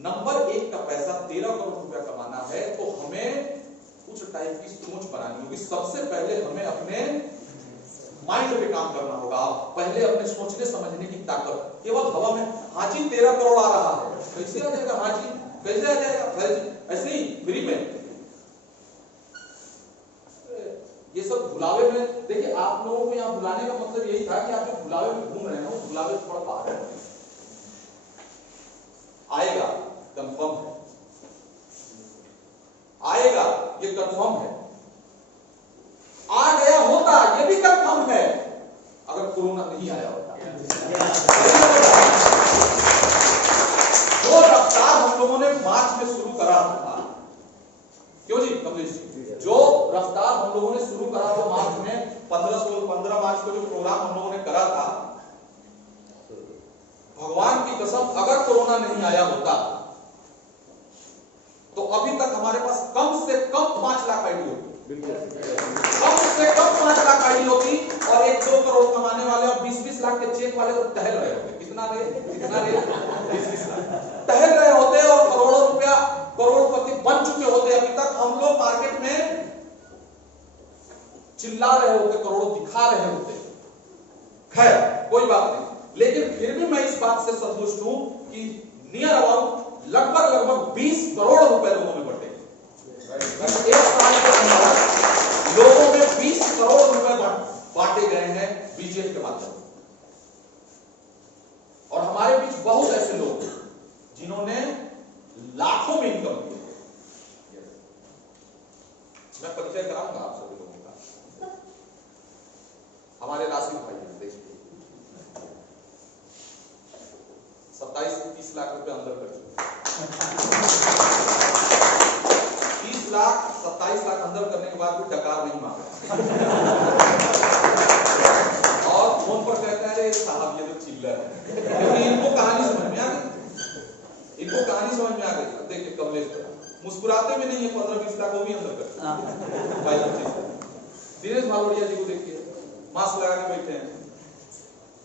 Number 1 का पैसा 13 करोड़ रुपया कमाना है तो हमें कुछ टाइप की सोच बनानी होगी। सबसे पहले हमें अपने माइंड पे काम करना होगा। पहले अपने सोचने समझने की ताकत, केवल हवा में हाजी 13 करोड़ आ रहा है, कैसे आ जाएगा हाजी, कैसे आ जाएगा, ऐसे ही फ्री में, ये सब भुलावे में। देखिए आप लोगों को यहाँ बुलाने का मतलब यही था कि आप जो भुलावे में घूम रहे हैं उस भुलावे से थोड़ा बाहर आएगा, कंफर्म है, आएगा, ये कंफर्म है। आ गया होता, ये भी कंफर्म है, अगर कोरोना नहीं आया होता। जो रफ्तार हम लोगों ने मार्च में शुरू करा था, क्यों जी कमलेश जी, जो रफ्तार हम लोगों ने शुरू करा था मार्च में, 15 मार्च को जो प्रोग्राम हम लोगों ने करा था, भगवान की कसम अगर कोरोना नहीं आया होता तो अभी तक हमारे पास कम से कम 5 लाख आईडी होती, कम से कम 5 लाख आईडी होती, और 1-2 करोड़ कमाने वाले और 20-20 लाख के चेक वाले तो टहल रहे होते। कितना रहे 20-20 लाख टहल रहे होते और करोड़ों रुपया करोड़पति बन चुके होते। अभी तक हम लोग मार्केट में चिल्ला रहे होते, करोड़ों दिखा रहे होते। खैर कोई बात नहीं, लेकिन फिर भी मैं इस बात से संतुष्ट हूं कि नियर अबाउट लगभग 20 करोड़ रुपए लोगों में बटे। एक साल के अंदर लोगों में 20 करोड़ रुपए बांटे गए हैं बीजेपी के माध्यम से। और हमारे बीच बहुत ऐसे लोग जिन्होंने लाखों में इनकम की। मैं परिचय कराऊंगा आप सभी लोगों का। हमारे राशिद भाई हैं देश के, 27 से 30 लाख रुपए अंदर कर चुके। 30 लाख 27 लाख अंदर करने के बाद भी डकार नहीं मांगा, और फोन पर कहते हैं साहब ये तो चिल्लर है, क्योंकि इनको कहानी समझ में आ गई, इनको कहानी समझ में आ गई। देखिए कमलेश मुस्कुराते भी नहीं है, 15-20 लाख वो भी अंदर कर। दिनेश भालोड़िया जी को देखिए, मास्क लगा के बैठे हैं,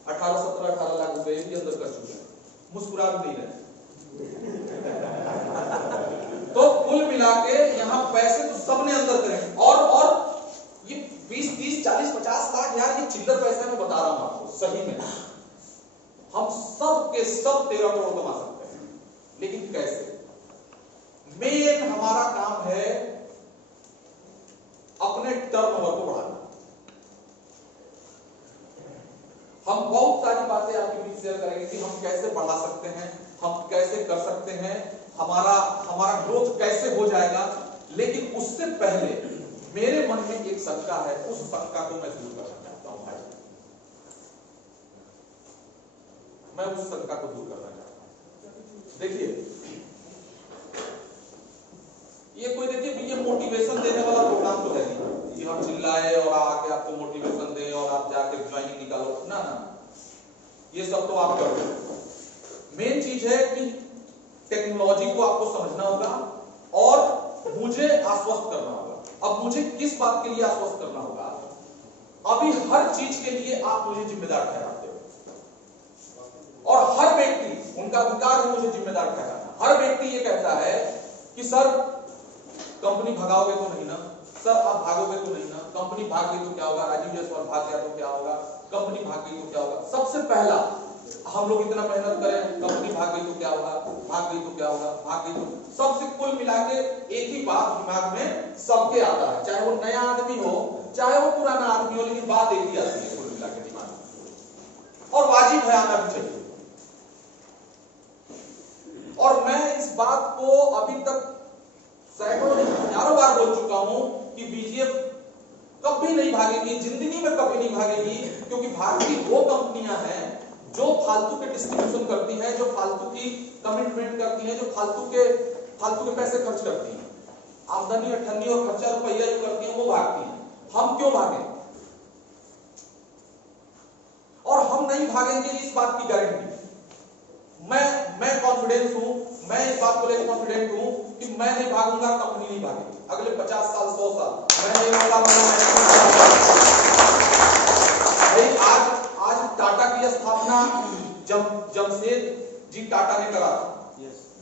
18 लाख रुपए भी अंदर कर चुके हैं, मुस्कुरा भी नहीं रहे। तो कुल मिला के यहाँ पैसे तो सबने अंदर करें, और ये 20-30-40-50 लाख यार ये चिल्लर पैसे मैं बता रहा हूं आपको, सही में हम सब के सब 13 करोड़ कमा सकते हैं। लेकिन कैसे? मेन हमारा काम है अपने टर्नओवर को बढ़ाना। हम बहुत सारी बातें आपके बीच शेयर करेंगे कि हम कैसे बढ़ा सकते हैं, हम कैसे कर सकते हैं, हमारा ग्रोथ कैसे हो जाएगा। लेकिन उससे पहले मेरे मन में एक शंका है, उस शंका को मैं दूर करना चाहता हूं भाई, मैं उस शंका को दूर करना चाहता हूं। देखिए ये कोई ये मोटिवेशन देने वाला प्रोग्राम तो है नहीं कि हम चिल्लाए और आके आपको मोटिवेशन दे और आप जाके ज्वाइनिंग निकालो, ना ना, ये सब तो आप कर दो। मेन चीज है कि टेक्नोलॉजी को आपको समझना होगा और मुझे आश्वस्त करना होगा। अब मुझे किस बात के लिए आश्वस्त करना होगा? अभी हर चीज के लिए आप मुझे जिम्मेदार ठहराते हो, और हर व्यक्ति, उनका अधिकार है मुझे जिम्मेदार ठहराना। हर व्यक्ति ये कहता है कि सर कंपनी भगाओगे तो नहीं ना, सर आप भागोगे तो नहीं ना, कंपनी भाग गई तो क्या होगा, राजीव जायसवाल भाग गया तो क्या होगा, कंपनी भाग गई तो क्या होगा। सबसे पहला हम लोग इतना मेहनत करें, कंपनी भाग गई तो क्या होगा, भाग गई तो क्या होगा, भाग गई तो, सबसे कुल मिला के एक ही बात दिमाग में सबके आता है, चाहे वो नया आदमी हो चाहे वो पुराना आदमी हो, लेकिन बात एक ही आती है कुल मिला के दिमाग में, और वाजिब है आना भी चाहिए। और मैं इस बात को अभी तक सैकड़ों हजारों बार बोल चुका हूं कि बीजेपी कभी नहीं भागेगी, जिंदगी में कभी नहीं भागेगी, क्योंकि भारतीय वो कंपनियां हैं जो फालतू के डिस्ट्रीब्यूशन करती हैं, जो फालतू की कमिटमेंट करती हैं, जो फालतू के पैसे खर्च करती हैं, आमदनी अठन्नी और खर्चा रुपया जो करती हैं वो भागती हैं। हम क्यों भागे? और हम नहीं भागेंगे इस बात की गारंटी मैं कॉन्फिडेंस हूं, मैं इस बात को लेकर कॉन्फिडेंट हूं कि मैं नहीं भागूंगा, कंपनी नहीं भागेगी। अगले 50 साल 100 साल मैं नहीं भागूंगा। आज टाटा की स्थापना जमशेद जी टाटा ने करा था,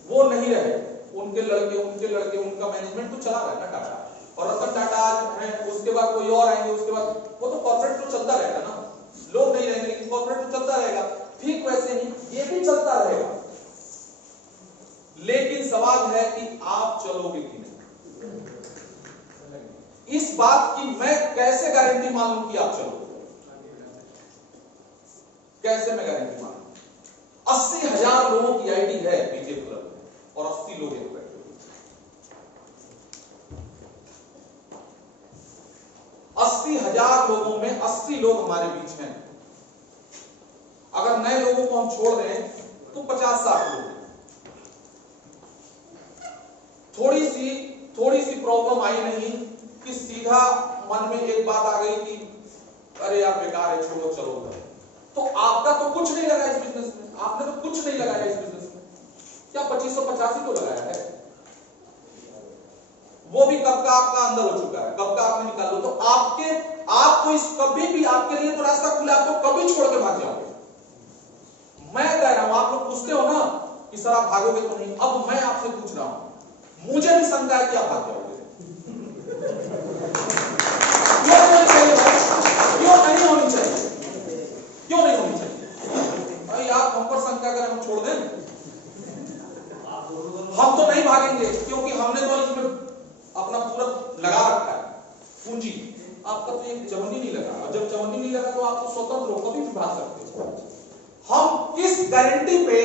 वो नहीं रहे, उनके लड़के उनका मैनेजमेंट तो चला रहा है ना टाटा, और रतन टाटा आज है, उसके बाद कोई और आएंगे, उसके बाद वो तो कॉर्पोरेट तो चलता रहेगा ना, लोग नहीं रहेंगे लेकिन कॉर्पोरेट तो चलता रहेगा। ठीक वैसे ही ये भी चलता रहेगा, लेकिन सवाल है कि आप चलोगे कि नहीं। इस बात की मैं कैसे गारंटी मानूं कि आप चलोगे? कैसे मैं गारंटी मानूं? 80,000 लोगों की आईडी है बीजेपी क्लब में और 80 लोग एक बैठे हुए। 80,000 लोगों में 80 लोग हमारे बीच हैं। अगर नए लोगों को हम छोड़ दें तो 50-60 लोग। थोड़ी सी प्रॉब्लम आई नहीं कि सीधा मन में एक बात आ गई कि अरे यार बेकार है, छोड़ो चलो। तो आपका तो कुछ नहीं लगा इस बिजनेस में, आपने तो कुछ नहीं लगाया इस बिजनेस में, क्या 2550 ही तो लगाया है, वो भी कब का आपका अंदर हो चुका है, कब का आपने निकाल लो। तो आपको इस कभी भी आपके लिए तो रास्ता खुला, आपको कभी छोड़ के भाग जाओगे। मैं कह रहा हूं, आप लोग पूछते हो ना कि सर आप भागोगे तो नहीं, अब मैं आपसे पूछ रहा हूं, मुझे भी शंका है कि आप भाग जाओगे। क्यों नहीं चाहिए भाई, क्यों नहीं होनी चाहिए, क्यों नहीं होनी चाहिए भाई? आप हम पर शंका करें, हम छोड़ दें? हम तो नहीं भागेंगे, क्योंकि हमने तो इसमें अपना पूरा लगा रखा है पूंजी। आपका तो एक चवन्नी नहीं लगा, और जब चवन्नी नहीं लगा तो आप तो स्वतंत्र हो, कभी भी भाग सकते हो। हम किस गारंटी पे,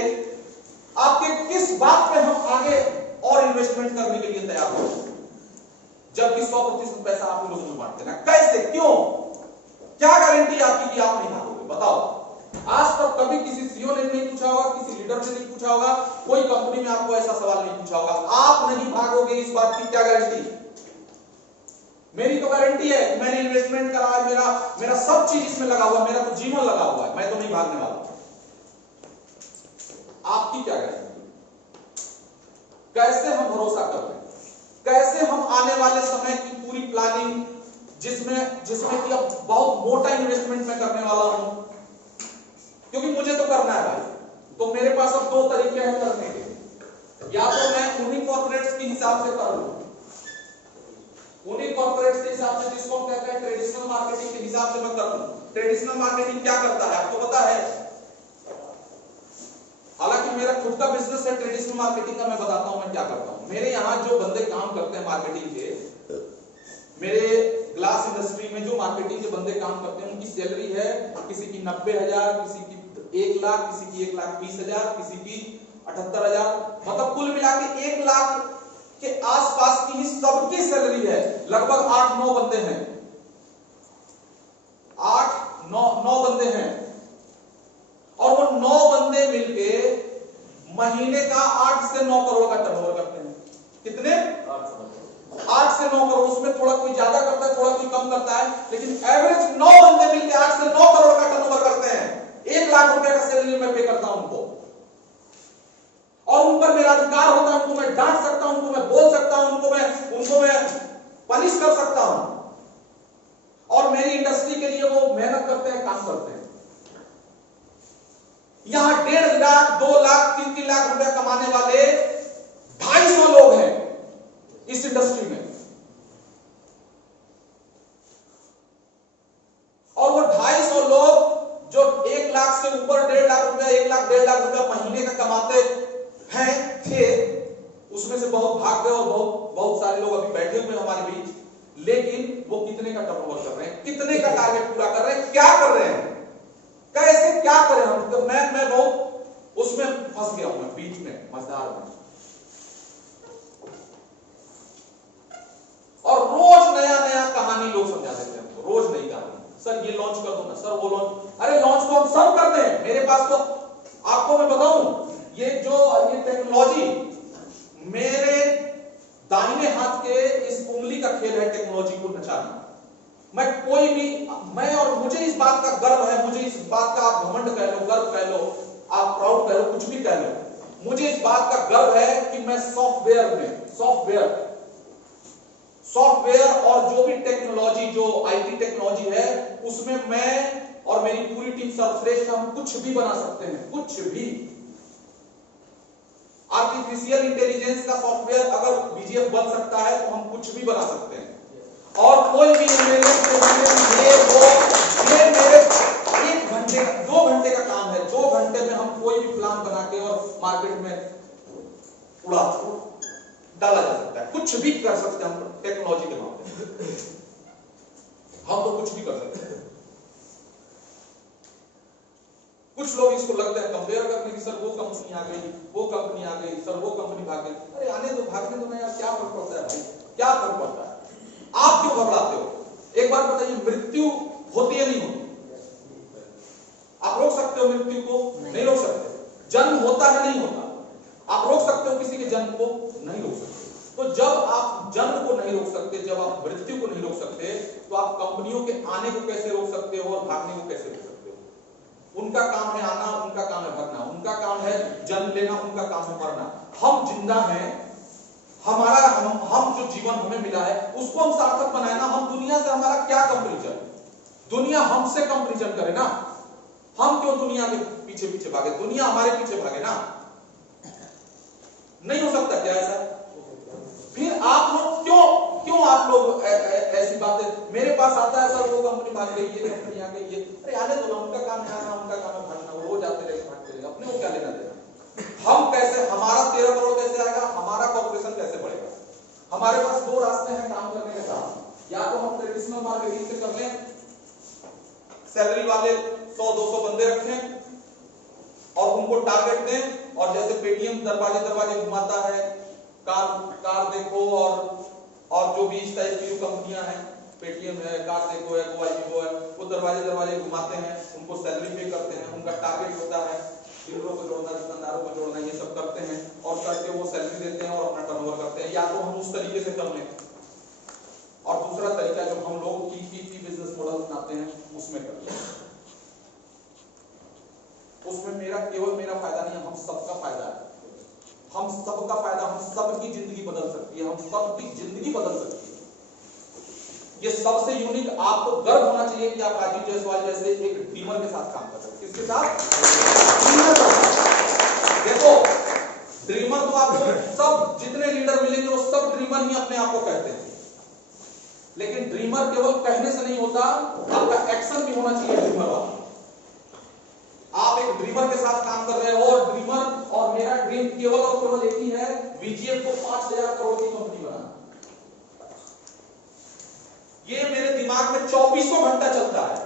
आपके किस बात पे हम आगे और इन्वेस्टमेंट करने के लिए तैयार हो, जबकि 100% पैसा आप लोगों में बांटते ना? कैसे, क्यों, क्या गारंटी आपकी कि आप नहीं भागोगे? बताओ। आज तक कभी किसी सीईओ ने नहीं पूछा होगा, किसी लीडर ने नहीं पूछा होगा, कोई कंपनी में आपको ऐसा सवाल नहीं पूछा होगा, आप नहीं भागोगे, इस बात की क्या गारंटी? मेरी तो गारंटी है, मैंने इन्वेस्टमेंट करा है, मेरा सब चीज इसमें लगा हुआ, मेरा तो जीवन लगा हुआ है, मैं तो नहीं भागने वाला। आपकी क्या गारंटी? कैसे हम भरोसा कर रहे हैं? कैसे हम आने वाले समय की पूरी प्लानिंग, जिसमें कि अब बहुत मोटा इन्वेस्टमेंट में करने वाला हूं, क्योंकि मुझे तो करना है भाई, तो मेरे पास अब 2 तरीके हैं करने के। या तो मैं उन्हीं कॉर्पोरेट्स के हिसाब से कर लूं, उन्हीं कॉर्पोरेट्स के हिसाब से, जिसको हम कहते हैं ट्रेडिशनल मार्केटिंग के हिसाब से मैं कर लूं। ट्रेडिशनल मार्केटिंग क्या करता है आपको पता है? हालांकि मेरा खुद का बिजनेस है ट्रेडिशनल मार्केटिंग का, मैं बताता हूं मैं क्या करता हूं। मेरे यहां जो बंदे काम करते हैं मार्केटिंग के, मेरे ग्लास इंडस्ट्री में जो मार्केटिंग के बंदे काम करते हैं, उनकी सैलरी है किसी की 90,000, किसी की 1 लाख, किसी की 1,20,000, किसी की 78,000, मतलब कुल मिला के 1 लाख के आसपास की ही सबकी सैलरी है। लगभग 8-9 बंदे हैं, 8-9 बंदे हैं, और वो 9 बंदे मिलके महीने का 8 से 9 करोड़ का टर्नओवर करते हैं। कितने? 8 से 9 करोड़। उसमें थोड़ा कोई ज्यादा करता है, थोड़ा कोई कम करता है, लेकिन एवरेज 9 बंदे मिलके 8 से 9 करोड़ का टर्नओवर करते हैं। 1 लाख रुपए का सैलरी मैं पे करता हूं उनको, और उन पर मेरा अधिकार होता है, उनको मैं डांट सकता हूं, उनको मैं बोल सकता हूं, उनको मैं पनिश कर सकता हूं, और मेरी इंडस्ट्री के लिए वो मेहनत करते हैं, काम करते हैं। यहां 1.5 लाख, 2 लाख, 3 लाख रुपए कमाने वाले 250 लोग हैं इस इंडस्ट्री में, और वो 250 लोग जो 1 लाख से ऊपर 1.5 लाख रुपया, 1 लाख 1.5 लाख रुपया महीने का कमाते हैं थे, उसमें से बहुत भाग गए, और बहुत सारे लोग अभी बैठे हुए हमारे बीच। लेकिन वो कितने का टर्नओवर कर रहे हैं, कितने का टारगेट पूरा कर रहे हैं, क्या कर रहे हैं, कैसे क्या करें हम? तो मैं बहुत उसमें फंस गया हूं, मैं बीच में, मजेदार में, और रोज नया कहानी लोग समझा देते हैं, रोज नई कहानी। सर ये लॉन्च कर दो ना, सर वो लॉन्च, अरे लॉन्च तो हम सब करते हैं। मेरे पास तो आपको मैं बताऊं, ये टेक्नोलॉजी, मेरे दाहिने हाथ के इस उंगली का खेल है टेक्नोलॉजी को नचाना। मैं और मुझे इस बात का गर्व है, मुझे इस बात का, आप घमंड कह लो, गर्व कह लो, आप प्राउड कह लो, कुछ भी कह लो, मुझे इस बात का गर्व है कि मैं सॉफ्टवेयर और जो भी टेक्नोलॉजी, जो आईटी टेक्नोलॉजी है, उसमें मैं और मेरी पूरी टीम सर्वश्रेष्ठ, हम कुछ भी बना सकते हैं, कुछ भी। आपकी आर्टिफिशियल इंटेलिजेंस का सॉफ्टवेयर अगर बीजीएफ बन सकता है तो हम कुछ भी बना सकते हैं। और कोई भी मेरे 1 घंटे 2 घंटे का काम है, 2 घंटे में हम कोई भी प्लान बना के और मार्केट में उड़ा डाला जा सकता है। कुछ भी कर सकते हैं हम टेक्नोलॉजी के मामले में, हम तो कुछ भी कर सकते हैं। कुछ लोग इसको लगता है कंपेयर करने की, सर वो कंपनी आ गई, वो कंपनी आ गई, सर वो कंपनी भाग गई। अरे आने दो, भागने दो ना यार, क्या फर्क पड़ता है भाई, क्या फर्क पड़ता है? आप क्यों घबराते हो? एक बात बताइए, मृत्यु होती है नहीं होती? आप रोक सकते हो मृत्यु को? नहीं रोक सकते। जन्म होता है नहीं होता? आप रोक सकते हो किसी के जन्म को? नहीं रोक सकते। तो जब आप जन्म को नहीं रोक सकते, जब आप मृत्यु को नहीं रोक सकते, तो आप कंपनियों के आने को कैसे रोक सकते हो और भागने को कैसे रोक सकते हो? उनका काम है आना, उनका काम है भागना, उनका काम है जन्म लेना, उनका काम है मरना। हम जिंदा हैं, हमारा हम जो जीवन हमें मिला है उसको हम सार्थक बनाए ना। हम दुनिया से हमारा क्या कंपैरिजन? दुनिया हमसे कंपैरिजन करे ना। हम क्यों दुनिया के पीछे पीछे भागे? दुनिया हमारे पीछे भागे ना। नहीं हो सकता क्या ऐसा? फिर आप लोग क्यों आप लोग ऐसी बातें मेरे पास आता है, सर वो कंपनी भाग गई, ये कंपनी आ गई, ये अरे आने दो ना, उनका काम है आना, उनका काम है भागना, वो जाते रहे भागते रहे, अपने को क्या लेना देना? हम कैसे, हमारा 13 करोड़ कैसे आएगा? हमारा कॉर्पोरेशन कैसे बढ़ेगा? हमारे पास 2 रास्ते हैं काम करने के साथ। या तो हम ट्रेडिशनल मार्केटिंग से कर लें, सैलरी वाले 100-200 बंदे रखें और उनको टारगेट दें, और जैसे पेटीएम दरवाजे दरवाजे घुमाता है, कार देखो और जो भी इस टाइप की जो कंपनियां हैं, पेटीएम है, कार देखो है, गोवा है, वो दरवाजे दरवाजे घुमाते हैं, उनको सैलरी पे करते हैं, उनका टारगेट होता है डीलरों को जोड़ना, दुकानदारों को जोड़ना, ये सब करते हैं और करके वो सैलरी देते हैं और अपना टर्नओवर करते हैं। या तो हम उस तरीके से कर लें, और दूसरा तरीका जो हम लोग की बिजनेस मॉडल बनाते हैं उसमें कर लें। उसमें केवल मेरा फायदा नहीं है, हम सबका फायदा है। हम सबका फायदा, हम सबकी जिंदगी बदल सकती है, हम सबकी जिंदगी बदल सकती है। ये सबसे यूनिक, आपको गर्व होना चाहिए कि आप राजीव जायसवाल जैसे एक ड्रीमर के साथ काम कर रहे हैं। किसके साथ? देखो, ड्रीमर तो आपको सब जितने लीडर मिलेंगे वो सब ड्रीमर ही अपने आप को कहते हैं, लेकिन ड्रीमर केवल कहने से नहीं होता, आपका एक्शन भी होना चाहिए ड्रीमर वाला। आप एक ड्रीमर के साथ काम कर रहे हो, और ड्रीमर और मेरा ड्रीम केवल और केवल एक ही है, बीजीएफ को 5000 करोड़ की कंपनी बनाना। ये मेरे दिमाग में 24 घंटा चलता है।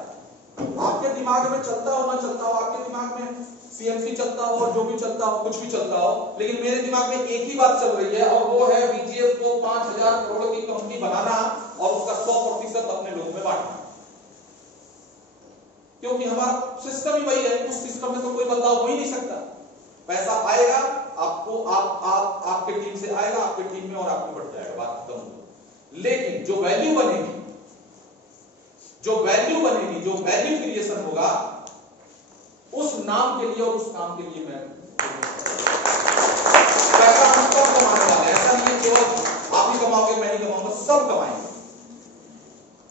आपके दिमाग में चलता हो ना चलता हो, आपके दिमाग में सीएमसी चलता हो और जो भी चलता हो, कुछ भी चलता हो, लेकिन मेरे दिमाग में एक ही बात चल रही है, और वो है बीजीएफ को 5000 करोड़ की कंपनी बनाना और उसका 100% अपने लोगों में बांटना। क्योंकि हमारा सिस्टम ही वही है, उस सिस्टम में तो कोई बदलाव हो ही नहीं सकता। पैसा आएगा आपको, आपके टीम से आएगा, आपके टीम में और आपको बढ़ जाएगा, बात खत्म हो। लेकिन जो वैल्यू बनेगी, जो वैल्यू क्रिएशन होगा, उस नाम के लिए और उस काम के लिए मैं पैसा हम सब कमाने वाले हैं। ऐसा नहीं केवल आप ही कमाओगे, मैं ही कमाऊंगा, सब कमाएंगे।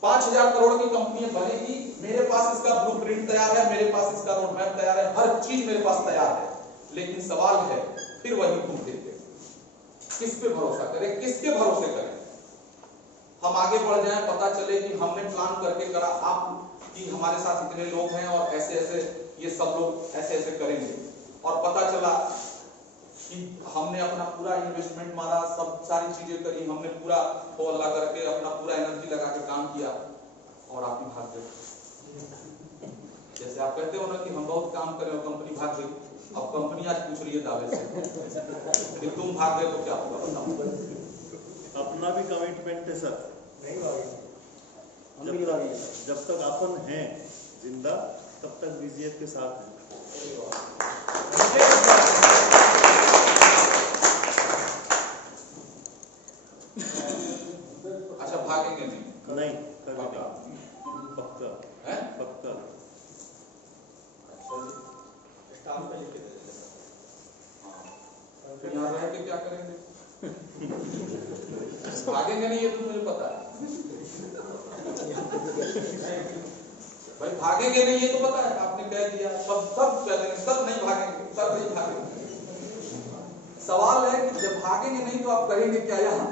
5000 करोड़ की कंपनी बनेगी, मेरे पास इसका ब्लूप्रिंट तैयार है, मेरे पास इसका रोड मैप तैयार है, हर चीज मेरे पास तैयार है। लेकिन सवाल है फिर वही घूमते थे, किस पे भरोसा करें, किसके भरोसे करें? हम आगे बढ़ जाएं, पता चले कि हमने प्लान करके करा, आप कि हमारे साथ इतने लोग हैं और ऐसे ऐसे ये सब लोग ऐसे ऐसे करेंगे, और पता चला कि हमने अपना पूरा इन्वेस्टमेंट मारा, सब सारी चीजें करी, हमने पूरा हौला करके अपना पूरा एनर्जी लगा के काम किया, और आप ही भाग गए। जैसे आप कहते हो ना कि हम बहुत काम करें और कंपनी भाग गई। अब कंपनी आज पूछ रही है दावे से कि तुम भाग गए तो क्या होगा, बताओ। अपना भी कमिटमेंट है सर, नहीं भागेंगे, जब तक अपन हैं जिंदा तब तक बीजीएफ के साथ हैं। अच्छा, भागेंगे नहीं? नहीं, पक्का पक्का है, पक्का। स्टाफ पे लिख के दे देते हाँ, तो यहाँ रह के क्या करेंगे? भागेंगे नहीं, ये तो मुझे पता है भाई, भागेंगे नहीं ये तो पता है, आपने कह दिया, सब कह देंगे, सब नहीं भागेंगे, सब नहीं भागेंगे। सवाल है कि जब भागेंगे नहीं तो आप करेंगे क्या यहाँ?